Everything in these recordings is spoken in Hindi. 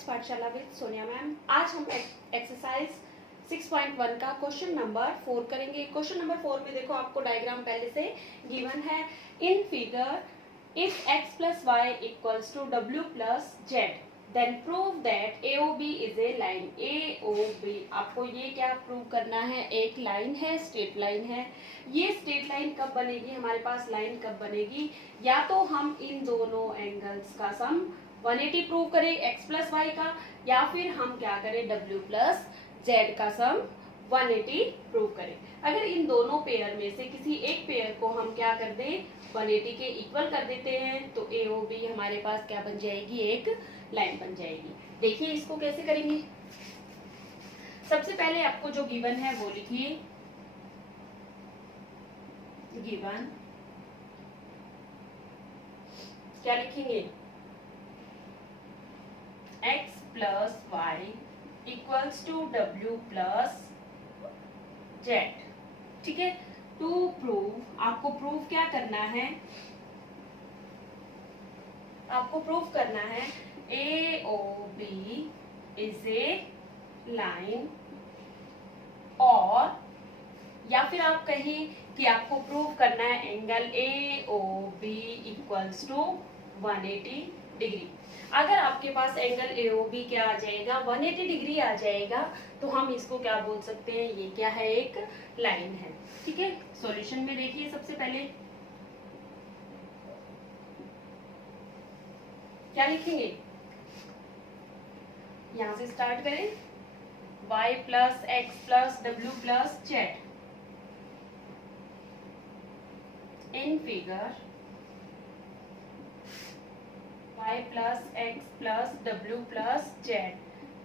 मैथ्स पाठशाला विद सोनिया मैम। आज हम एक्सरसाइज 6.1 का क्वेश्चन नंबर 4 करेंगे। क्वेश्चन नंबर 4 में देखो आपको डायग्राम पहले से गिवन है। In figure if x plus Y equals to w plus Z then prove that AOB is a line. AOB आपको ये क्या प्रूव करना है, एक लाइन है, स्ट्रेट लाइन है। ये स्ट्रेट लाइन कब बनेगी, हमारे पास लाइन कब बनेगी, या तो हम इन दोनों एंगल्स का सम 180 प्रूव करें x प्लस वाई का, या फिर हम क्या करें w प्लस जेड का सम 180 प्रूव करें। अगर इन दोनों पेयर में से किसी एक पेयर को हम क्या कर दें, 180 के इक्वल कर देते हैं, तो AOB हमारे पास क्या बन जाएगी, एक लाइन बन जाएगी। देखिए इसको कैसे करेंगे। सबसे पहले आपको जो गिवन है वो लिखिए। गिवन क्या लिखेंगे, x plus Y equals to w plus Z. ठीक है, टू प्रूव आपको प्रूव क्या करना है, आपको प्रूव करना है AOB इज ए लाइन, और या फिर आप कहें कि आपको प्रूव करना है angle AOB equals to 180 degree. अगर आपके पास एंगल AOB क्या आ जाएगा, 180 डिग्री आ जाएगा, तो हम इसको क्या बोल सकते हैं, ये क्या है, एक लाइन है। ठीक है, सॉल्यूशन में देखिए सबसे पहले क्या लिखेंगे, यहां से स्टार्ट करें, y plus x plus W plus Z in figure y plus x plus W plus Z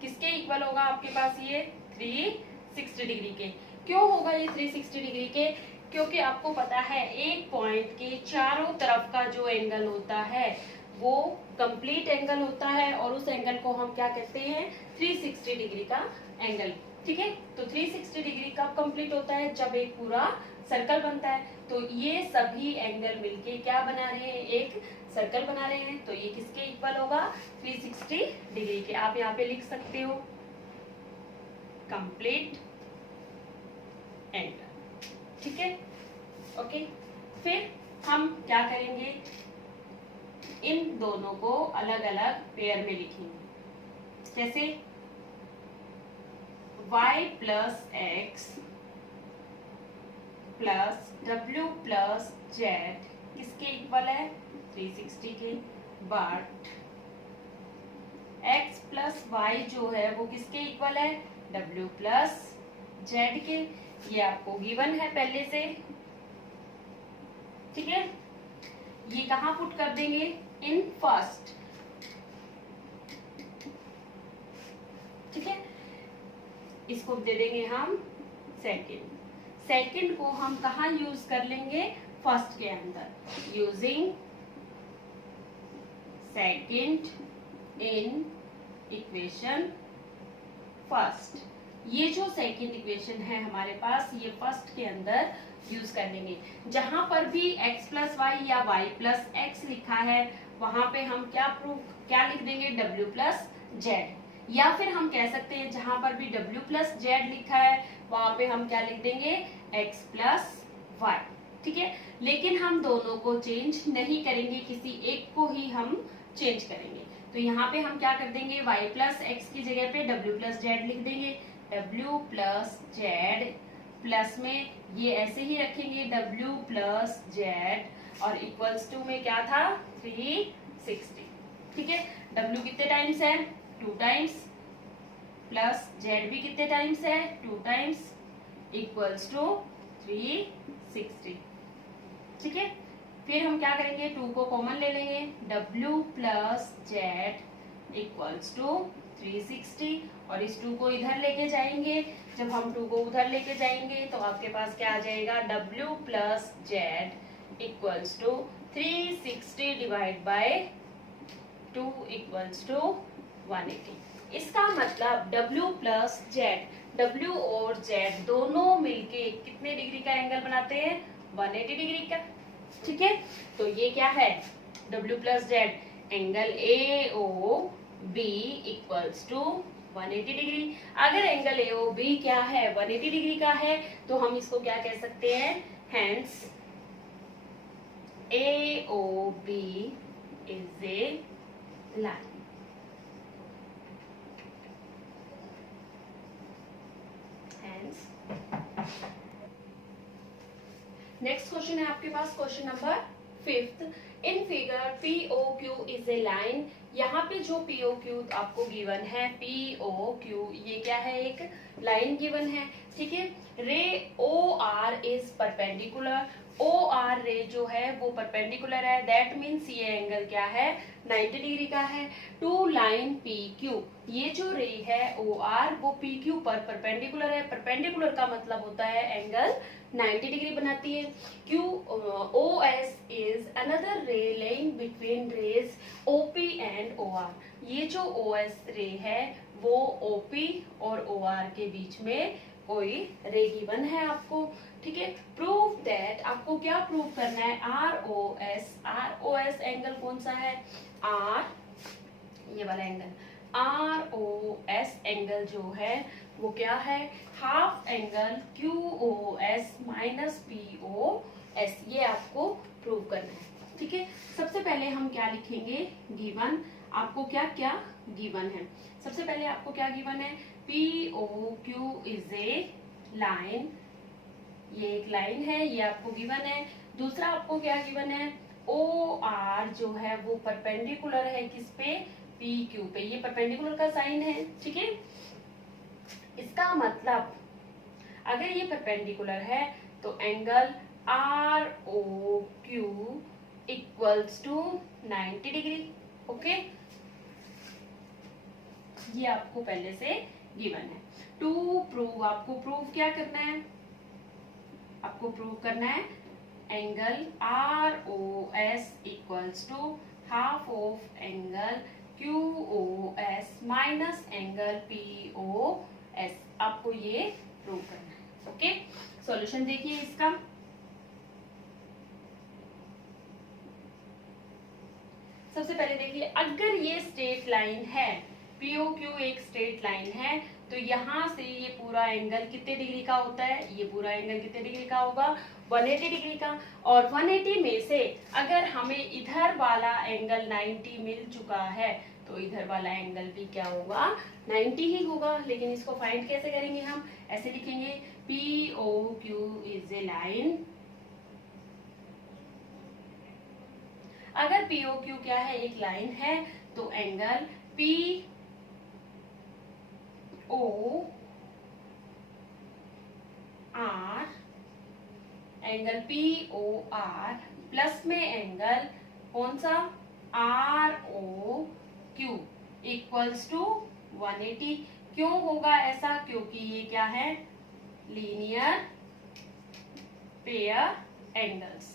किसके इक्वल होगा आपके पास, ये 360 डिग्री के। क्यों होगा ये 360 डिग्री के, क्योंकि आपको पता है एक पॉइंट के चारों तरफ का जो एंगल होता है वो कंप्लीट एंगल होता है, और उस एंगल को हम क्या कहते हैं, 360 डिग्री का एंगल। ठीक है, तो 360 डिग्री कब कंप्लीट होता है, जब एक पूरा सर्कल बनता है। तो ये सभी एंगल मिलके क्या बना रहे हैं, एक सर्कल बना रहे हैं। तो ये किसके इक्वल होगा, 360 डिग्री के। आप यहाँ पे लिख सकते हो कंप्लीट एंगल। ठीक है, ओके। फिर हम क्या करेंगे, इन दोनों को अलग अलग पेयर में लिखेंगे। जैसे y plus x plus W plus Z किसके इक्वल है, 360 के। बट x प्लस वाई जो है वो किसके इक्वल है, w प्लस जेड के। ये आपको गिवन है पहले से। ठीक है, ये कहां पुट कर देंगे, इन फर्स्ट। ठीक है, इसको दे देंगे हम सेकंड। सेकंड को हम कहा यूज कर लेंगे, फर्स्ट के अंदर। Using second in equation first. ये जो सेकंड इक्वेशन है हमारे पास, ये फर्स्ट के अंदर यूज कर लेंगे। जहां पर भी x प्लस वाई या y प्लस एक्स लिखा है, वहां पे हम क्या लिख देंगे, w प्लस जेड। या फिर हम कह सकते हैं जहां पर भी w प्लस जेड लिखा है, वहां पे हम क्या लिख देंगे, x प्लस वाई। ठीक है, लेकिन हम दोनों को चेंज नहीं करेंगे, किसी एक को ही हम चेंज करेंगे। तो यहाँ पे हम क्या कर देंगे, y प्लस एक्स की जगह पे w प्लस जेड लिख देंगे। w प्लस जेड प्लस में ये ऐसे ही रखेंगे, w प्लस जेड, और इक्वल्स टू में क्या था, 360। ठीक है, w कितने टाइम्स है, 2 टाइम्स, प्लस जेड भी कितने टाइम्स है, 2 टाइम्स, इक्वल्स टू 360। ठीक है, फिर हम क्या करेंगे, 2 को कॉमन ले लेंगे, w plus Z equals to 360, और इस 2 को इधर लेके जाएंगे। जब हम 2 को उधर लेके जाएंगे तो आपके पास क्या आ जाएगा, w plus Z equals to 360 divide by 2 equals to 180। इसका मतलब w प्लस जेड, w और z दोनं मिलके कितने डिग्री का एंगल बनाते हैं, 180 डिग्री का। ठीक है, तो ये क्या है, w plus Z angle AOB be equals to 180 degree. अगर एंगल AOB क्या है 180 डिग्री का है तो हम इसको क्या कह सकते हैं, hence AOB is a line. Hence next question है आपके पास, question number 5th। In figure POQ is a line. यहाँ पे जो POQ आपको गिवन है, POQ ये क्या है, एक लाइन गिवन है, ठीक है। रे OR इज परपेंडिकुलर। OR रे जो है वो परपेंडिकुलर है, दैट मीन्स ये एंगल क्या है, 90 डिग्री का है। टू लाइन PQ, ये जो रे है OR वो PQ पर परपेंडिकुलर है। परपेंडिकुलर का मतलब होता है एंगल 90 डिग्री बनाती है। OS is another ray laying between rays OP and OR। ये जो OS रे है वो OP और OR के बीच में कोई रे गिवन है आपको, ठीक है। प्रूव दैट, आपको क्या प्रूव करना है, ROS एंगल कौन सा है, ये वाला एंगल, ROS एंगल जो है वो क्या है, half angle QOS minus POS, ये आपको प्रूव करना है, ठीक है। सबसे पहले हम क्या लिखेंगे, गिवन आपको क्या क्या गिवन है। सबसे पहले आपको क्या गिवन है, POQ इज ए लाइन, ये एक लाइन है, ये आपको गिवन है। दूसरा आपको क्या गिवन है, OR जो है वो परपेंडिकुलर है किस पे, PQ पे, ये परपेंडिकुलर का साइन है, ठीक है। इसका मतलब अगर ये परपेंडिकुलर है तो angle ROQ equals to 90 degree, okay. ये आपको पहले से गिवन है। टू प्रूव, आपको प्रूव क्या करना है, आपको प्रूव करना है angle ROS equals to half of angle QOS minus angle POS, आपको ये प्रूव करना है, ओके। सॉल्यूशन देखिए इसका, सबसे पहले देखिए, अगर ये स्ट्रेट लाइन है, POQ एक स्ट्रेट लाइन है, तो यहाँ से ये पूरा एंगल कितने डिग्री का होता है, ये पूरा एंगल कितने डिग्री का होगा, 180 डिग्री का। और 180 में से अगर हमें इधर वाला एंगल 90 मिल चुका है तो इधर वाला एंगल भी क्या होगा, 90 ही होगा। लेकिन इसको फाइंड कैसे करेंगे, हम ऐसे लिखेंगे, POQ इज ए लाइन। अगर POQ क्या है, एक लाइन है, तो angle POR, angle POR plus में एंगल कौन सा, ROQ इक्वल्स टू 180। क्यों होगा ऐसा, क्योंकि ये क्या है, linear pair angles.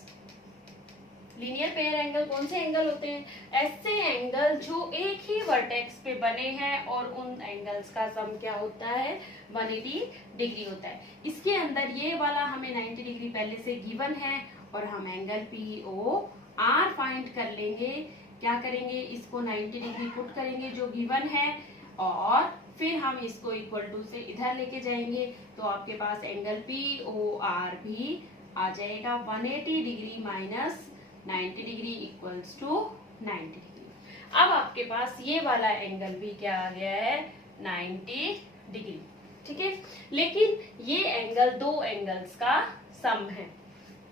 Linear pair angle कौन से एंगल होते हैं, ऐसे एंगल जो एक ही वर्टेक्स पे बने हैं और उन एंगल्स का सम क्या होता है, 180 डिग्री होता है। इसके अंदर ये वाला हमें 90 डिग्री पहले से गिवन है और हम एंगल POR फाइंड कर लेंगे। क्या करेंगे, इसको 90 डिग्री पुट करेंगे जो गिवन है, और फिर हम इसको इक्वल टू से इधर लेके जाएंगे, तो आपके पास एंगल POR भी आ जाएगा 180 degree minus 90 degree equals to 90 degree. अब आपके पास ये वाला एंगल भी क्या आ गया है, 90 डिग्री, ठीक है। लेकिन ये एंगल दो एंगल्स का सम है,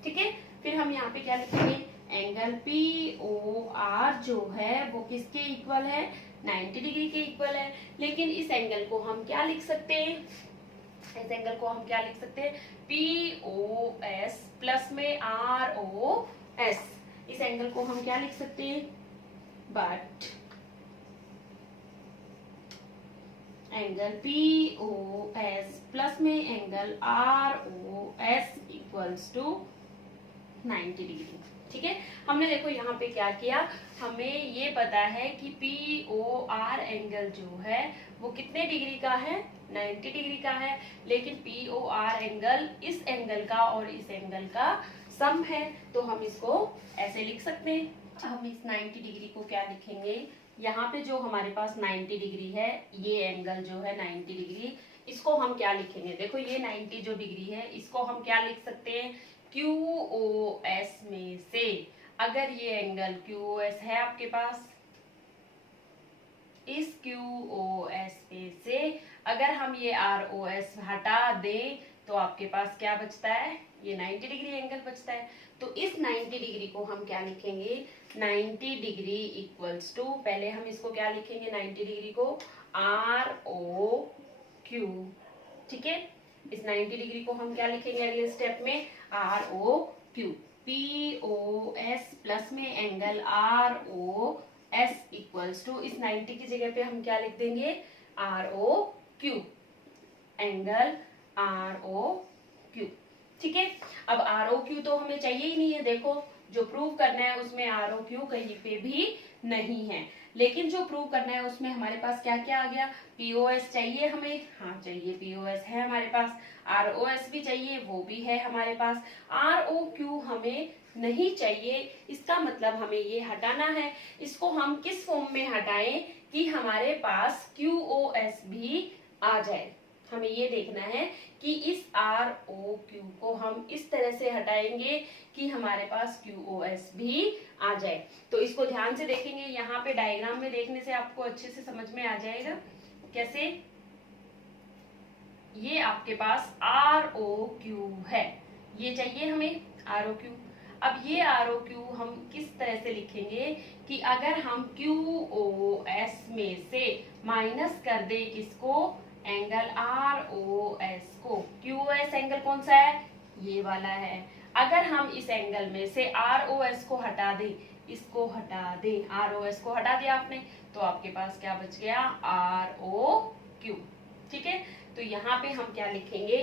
ठीक है। फिर हम यहाँ पे क्या लिखेंगे, एंगल POR जो है वो किसके इक्वल है, 90 डिग्री के इक्वल है। लेकिन इस एंगल को हम क्या लिख सकते हैं, इस एंगल को हम क्या लिख सकते हैं, POS प्लस में ROS, इस एंगल को हम क्या लिख सकते हैं, बट एंगल POS प्लस में angle ROS equals to 90 degree, ठीक है। हमने देखो यहाँ पे क्या किया, हमें ये पता है कि POR एंगल जो है वो कितने डिग्री का है, 90 डिग्री का है। लेकिन POR एंगल इस एंगल का और इस एंगल का सम है, तो हम इसको ऐसे लिख सकते हैं। हम इस 90 डिग्री को क्या लिखेंगे, यहाँ पे जो हमारे पास 90 डिग्री है, ये एंगल जो है 90 डिग्री, इसको हम क्या लिखेंगे? देखो ये 90 जो डिग्री है इसको हम क्या लिख सकते हैं? QoS में से अगर ये एंगल QoS है आपके पास, इस QoS में से अगर हम ये ROS हटा दें तो आपके पास क्या बचता है? ये 90 डिग्री एंगल बचता है। तो इस 90 डिग्री को हम क्या लिखेंगे? 90 डिग्री इक्वल्स टू, पहले हम इसको क्या लिखेंगे 90 डिग्री को? ROQ। ठीक है, इस 90 डिग्री को हम क्या लिखेंगे अगले स्टेप में? ROQ। POS प्लस में एंगल ROS इक्वल्स टू, इस 90 की जगह पे हम क्या लिख देंगे? ROQ, angle ROQ। ठीक है, अब ROQ तो हमें चाहिए ही नहीं है, देखो जो प्रूव करना है उसमें ROQ कहीं पे भी नहीं है, लेकिन जो प्रूव करना है उसमें हमारे पास क्या क्या आ गया? POS चाहिए हमें, हाँ चाहिए, POS है हमारे पास, ROS भी चाहिए, वो भी है हमारे पास, ROQ हमें नहीं चाहिए। इसका मतलब हमें ये हटाना है। इसको हम किस फॉर्म में हटाएं कि हमारे पास QoS भी आ जाए? हमें ये देखना है कि इस ROQ को हम इस तरह से हटाएंगे कि हमारे पास QoS भी आ जाए। तो इसको ध्यान से देखेंगे, यहाँ पे डायग्राम में देखने से आपको अच्छे से समझ में आ जाएगा। कैसे? ये आपके पास ROQ है, ये चाहिए हमें ROQ। अब ये ROQ हम किस तरह से लिखेंगे कि अगर हम QoS में से माइनस कर दे किसको? एंगल ROS को। QoS एंगल कौन सा है? ये वाला है। अगर हम इस एंगल में से ROS को हटा दें, इसको हटा दें, ROS को हटा दिया आपने, तो आपके पास क्या बच गया? ROQ। ठीक है, तो यहाँ पे हम क्या लिखेंगे?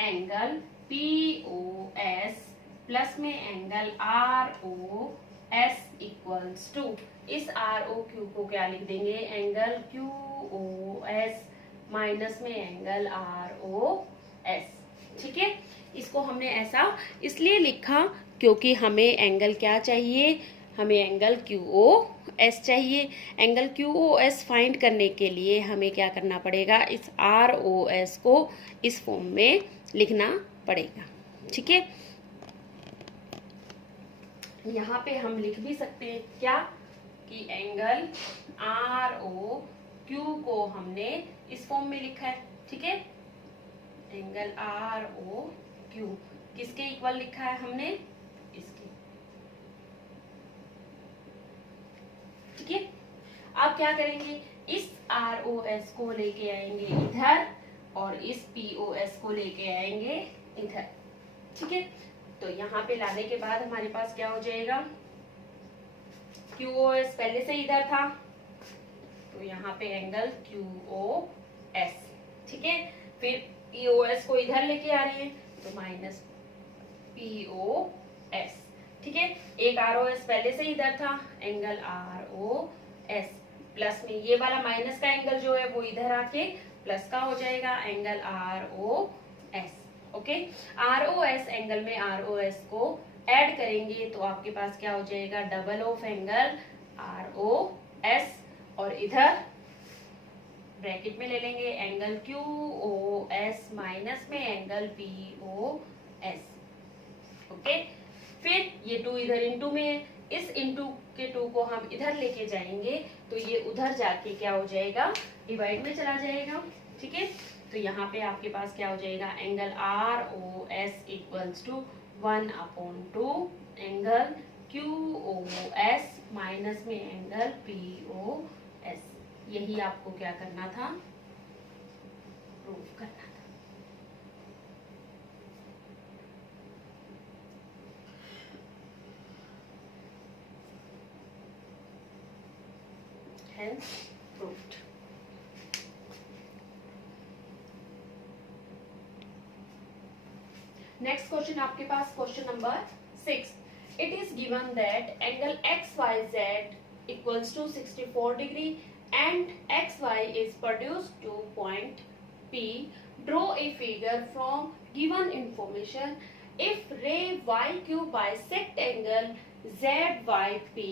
एंगल POS प्लस में एंगल ROS इक्वल्स टू, इस ROQ को क्या लिख देंगे? एंगल QoS माइनस में एंगल ROS। ठीक है, इसको हमने ऐसा इसलिए लिखा क्योंकि हमें एंगल क्या चाहिए? हमें एंगल QoS चाहिए। एंगल QoS फाइंड करने के लिए हमें क्या करना पड़ेगा? इस ROS को इस फॉर्म में लिखना पड़ेगा। ठीक है, यहाँ पे हम लिख भी सकते हैं क्या कि एंगल ROQ को हमने इस फॉर्म में लिखा है। ठीक है, एंगल ROQ किसके इक्वल लिखा है हमने? इसके। ठीक है, अब क्या करेंगे? इस ROS को लेके आएंगे इधर और इस POS को लेके आएंगे इधर। ठीक है, तो यहाँ पे लाने के बाद हमारे पास क्या हो जाएगा? QoS पहले से इधर था, तो यहाँ पे एंगल QoS। ठीक है, फिर POS को इधर लेके आ रही है तो माइनस POS। ठीक है, एक ROS पहले से इधर था, एंगल ROS प्लस में ये वाला माइनस का एंगल जो है वो इधर आके प्लस का हो जाएगा, angle ROS। Okay, ROS angle में ROS को ऐड करेंगे तो आपके पास क्या हो जाएगा? डबल ऑफ एंगल ROS, और इधर ब्रैकेट में ले लेंगे एंगल QoS माइनस में एंगल POS। ओके, फिर ये 2 इधर इंटू में है, इस इंटू के 2 को हम इधर लेके जाएंगे तो ये उधर जाके क्या हो जाएगा? डिवाइड में चला जाएगा। ठीक है, तो यहाँ पे आपके पास क्या हो जाएगा? Angle ROS equals to 1/2 angle QoS minus में एंगल POS। यही आपको क्या करना था? प्रूव करना था। Hence proved. नेक्स्ट क्वेश्चन आपके पास question number 6. It is given that angle XYZ equals to 64 degree and XY is produced to point P. Draw a figure from given information. If ray YQ bisect angle ZYP,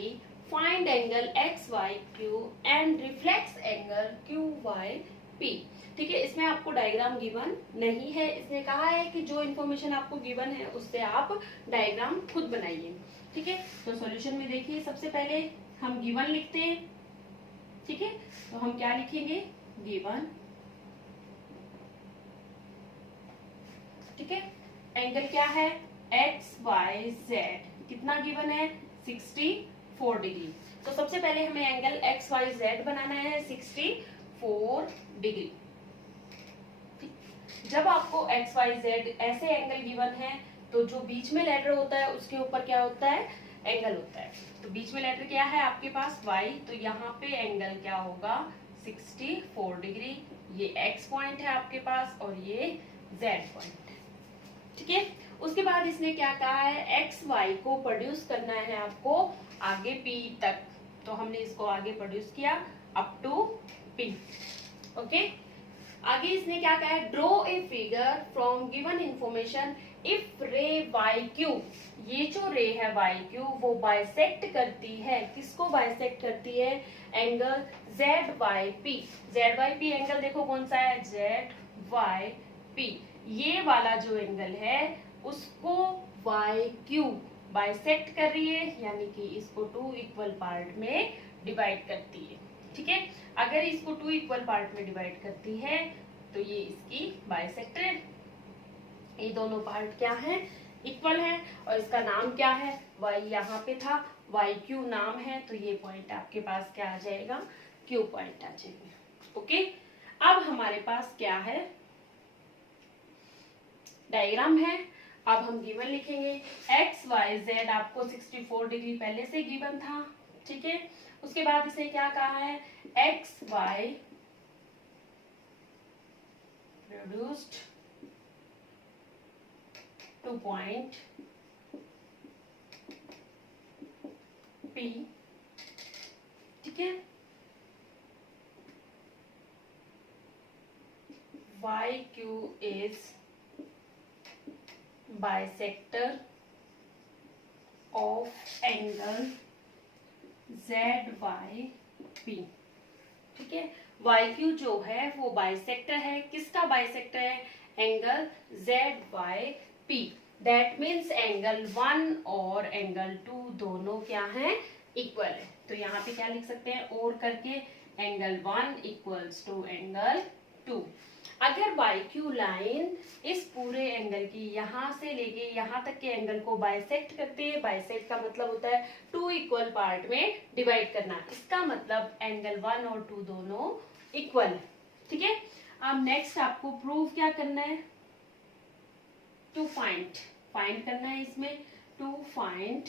find angle X Y Q and reflex angle Q Y P. ठीक है, इसमें आपको डायग्राम गिवन नहीं है, इसने कहा है कि जो इन्फॉर्मेशन आपको गिवन है उससे आप डायग्राम खुद बनाइए। ठीक है, तो सॉल्यूशन में देखिए, सबसे पहले हम गिवन लिखते हैं। ठीक है, तो हम क्या लिखेंगे, गिवन। ठीक है, एंगल क्या है, एक्स वाई जेड, कितना गिवन है, 64 डिग्री। तो सबसे पहले हमें एंगल एक्स वाई जेड बनाना है 64 डिग्री। जब आपको एक्स वाई जेड ऐसे एंगल गिवन है तो जो बीच में लेटर होता है उसके ऊपर क्या होता है, एंगल होता है। तो बीच में लेटर क्या है आपके पास, y, तो यहाँ पे एंगल क्या होगा, 64 डिग्री। ये x पॉइंट है आपके पास और ये z पॉइंट है। ठीक है, उसके बाद इसने क्या कहा है, एक्स वाई को प्रोड्यूस करना है आपको आगे P तक, तो हमने इसको आगे प्रोड्यूस किया अप टू P। ओके, आगे इसने क्या कहा है, draw a figure from given information if रे वाई क्यू, ये जो रे है वाई क्यू वो बाइसेक्ट करती है, किसको बाइसेक्ट करती है, angle Z Y P. Z Y P angle देखो कौन सा है, जेड वाई पी, ये वाला जो एंगल है उसको वाई क्यू बाइसेक्ट कर रही है, यानी कि इसको 2 इक्वल पार्ट में डिवाइड करती है। ठीक है, अगर इसको 2 इक्वल पार्ट में डिवाइड करती है तो ये इसकी बाइसेक्टर है। ये दोनों पार्ट क्या है, इक्वल है, और इसका नाम क्या है, y यहाँ पे था, वाई क्यू नाम है, तो ये पॉइंट आपके पास क्या आ जाएगा, क्यू पॉइंट आ जाएगा। ओके, अब हमारे पास क्या है, डायग्राम है। अब हम गिवन लिखेंगे, एक्स वाई जेड आपको 64 डिग्री पहले से गिवन था। ठीक है, उसके बाद इसे क्या कहा है, X Y produced to point P। ठीक है, Y Q is bisector of angle Z Y P. ठीक है, वाई क्यू जो है वो बाइसेक्टर है, किसका बाइसेक्टर है, angle Z Y P. That means angle 1 और एंगल 2 दोनों क्या हैं, इक्वल है। तो यहाँ पे क्या लिख सकते हैं, और करके एंगल 1 इक्वल्स टू एंगल 2। अगर वाई क्यू लाइन इस पूरे एंगल की यहाँ से लेके यहाँ तक के एंगल को बाइसेक्ट करती है, बाइसेक्ट का मतलब होता है 2 इक्वल पार्ट में डिवाइड करना, इसका मतलब एंगल 1 और 2 दोनों इक्वल है। ठीक है, अब नेक्स्ट आपको प्रूव क्या करना है, टू फाइंड करना है, इसमें टू फाइंड,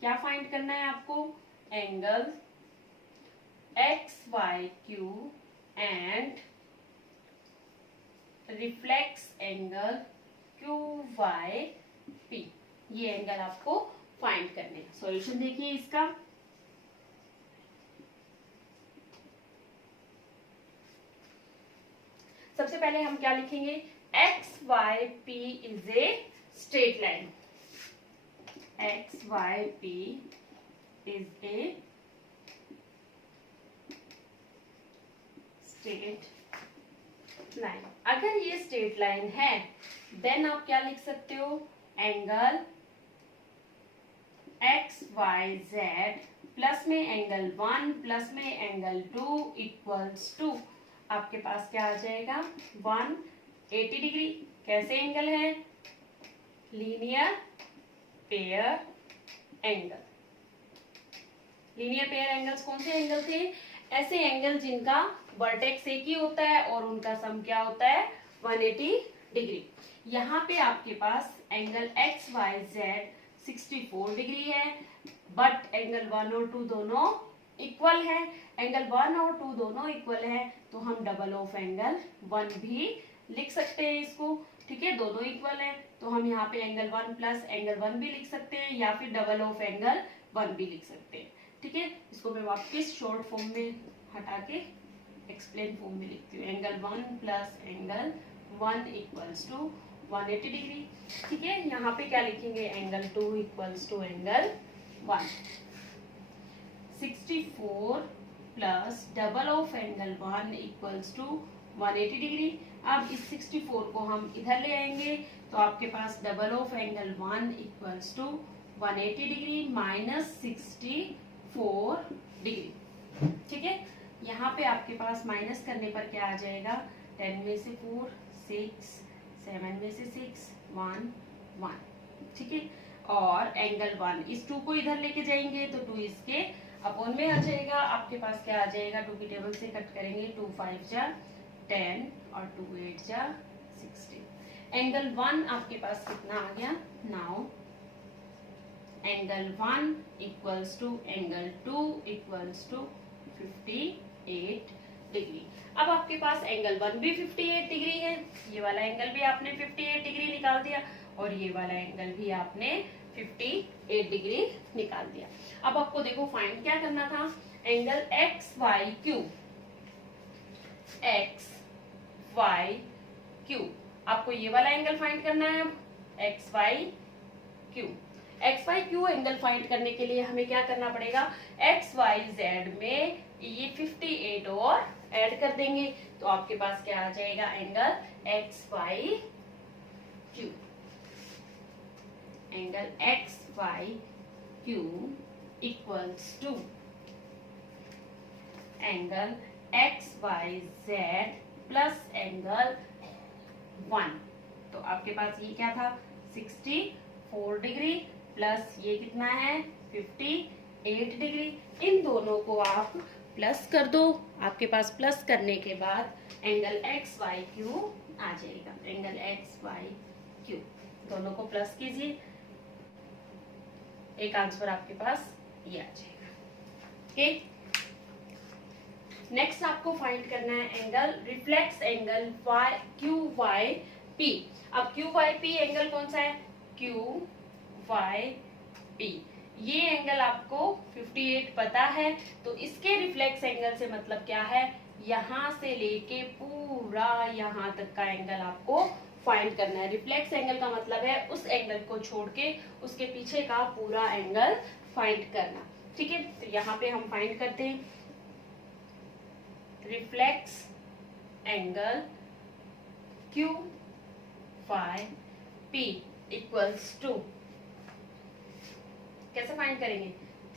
क्या फाइंड करना है आपको, angle X Y Q and reflex angle Q Y P, ये एंगल आपको फाइंड करने हैं। सॉल्यूशन देखिए इसका, सबसे पहले हम क्या लिखेंगे, X Y P is a straight line, X Y P is a straight line. अगर ये स्ट्रेट लाइन है देन आप क्या लिख सकते हो, angle X Y Z plus में एंगल 1 प्लस में एंगल 2 इक्वल्स टू, आपके पास क्या आ जाएगा, 180 डिग्री। कैसे एंगल है, linear pair angle. Linear pair angles कौन से एंगल थे, ऐसे एंगल जिनका वर्टेक्स एक ही होता है और उनका सम क्या होता है, 180 डिग्री। यहाँ पे आपके पास angle X Y Z 64 degree है, बट एंगल 1 और 2 दोनों इक्वल है। एंगल 1 और 2 दोनों इक्वल है तो हम डबल ऑफ एंगल 1 भी लिख सकते हैं इसको। ठीक है, दोनों इक्वल है तो हम यहाँ पे एंगल 1 प्लस एंगल 1 भी लिख सकते हैं, या फिर डबल ऑफ एंगल 1 भी लिख सकते हैं। ठीक है, इसको मैं वापस शॉर्ट फॉर्म में हटा के एक्सप्लेन फॉर्म में लिखती हूँ, angle 1 plus angle 1 equals to 180 degree. ठीक है, यहाँ पे क्या लिखेंगे, angle 2 equals to angle 1। 64 plus double of angle 1 equals to 180 degree. अब इस 64 को हम इधर ले आएंगे तो आपके पास double of angle 1 equals to 180 degree minus 64 degree. ठीक है, यहाँ पे आपके पास माइनस करने पर क्या आ जाएगा, 10 में से 4 6, 7 में से 6 1 1। ठीक है, और एंगल 1 इस 2 को इधर लेके जाएंगे तो 2 इसके अपॉन में आ जाएगा। आपके पास क्या आ जाएगा, 2 की टेबल से कट करेंगे, 2 5 जा 10 और 2 8 जा 16। एंगल 1 आपके पास कितना आ गया, now angle 1 equals to angle 2 equals to 58 degree. अब आपके पास एंगल 1 भी 58 डिग्री है, ये वाला एंगल भी आपने 58 डिग्री निकाल दिया और ये वाला एंगल भी आपने 58 डिग्री निकाल दिया। अब आपको देखो फाइंड क्या करना था, angle X Y Q, X Y Q, आपको ये वाला एंगल फाइंड करना है। X Y Q, X Y Q angle find करने के लिए हमें क्या करना पड़ेगा, एक्स वाई जेड में ये 58 और ऐड कर देंगे तो आपके पास क्या आ जाएगा, angle X Y Q, angle X Y Q equals to angle X Y Z plus angle 1। तो आपके पास ये क्या था, 64 डिग्री प्लस ये कितना है, 58 डिग्री। इन दोनों को आप प्लस कर दो, आपके पास प्लस करने के बाद एंगल एक्स वाई क्यू आ जाएगा। एंगल एक्स वाई क्यू दोनों को प्लस कीजिए, एक आंसर आपके पास ये आ जाएगा। ओके, नेक्स्ट आपको फाइंड करना है angle reflex angle Y Q Y P. अब क्यू वाई पी एंगल कौन सा है, क्यू वाई पी, ये एंगल आपको 58 पता है तो इसके रिफ्लेक्स एंगल से मतलब क्या है, यहां से लेके पूरा यहां तक का एंगल आपको फाइंड करना है। रिफ्लेक्स एंगल का मतलब है उस एंगल को छोड़ के उसके पीछे का पूरा एंगल फाइंड करना। ठीक है, तो यहाँ पे हम फाइंड करते हैं reflex angle Q Y P equals to, कैसे फाइंड करेंगे,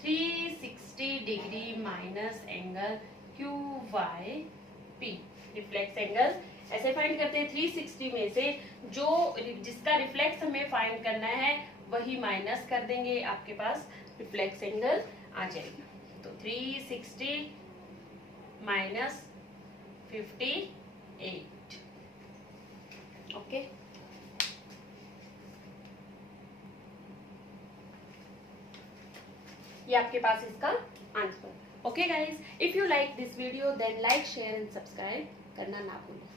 360 degree minus angle Q Y P. Reflex angle ऐसे फाइंड करते हैं, 360 में से जो जिसका रिफ्लेक्स हमें फाइंड करना है वही माइनस कर देंगे, आपके पास रिफ्लेक्स एंगल आ जाएगा। तो 360 माइनस 58। ओके, ये आपके पास इसका answer. Okay guys, if you like this video then like share and subscribe करना ना भूलें।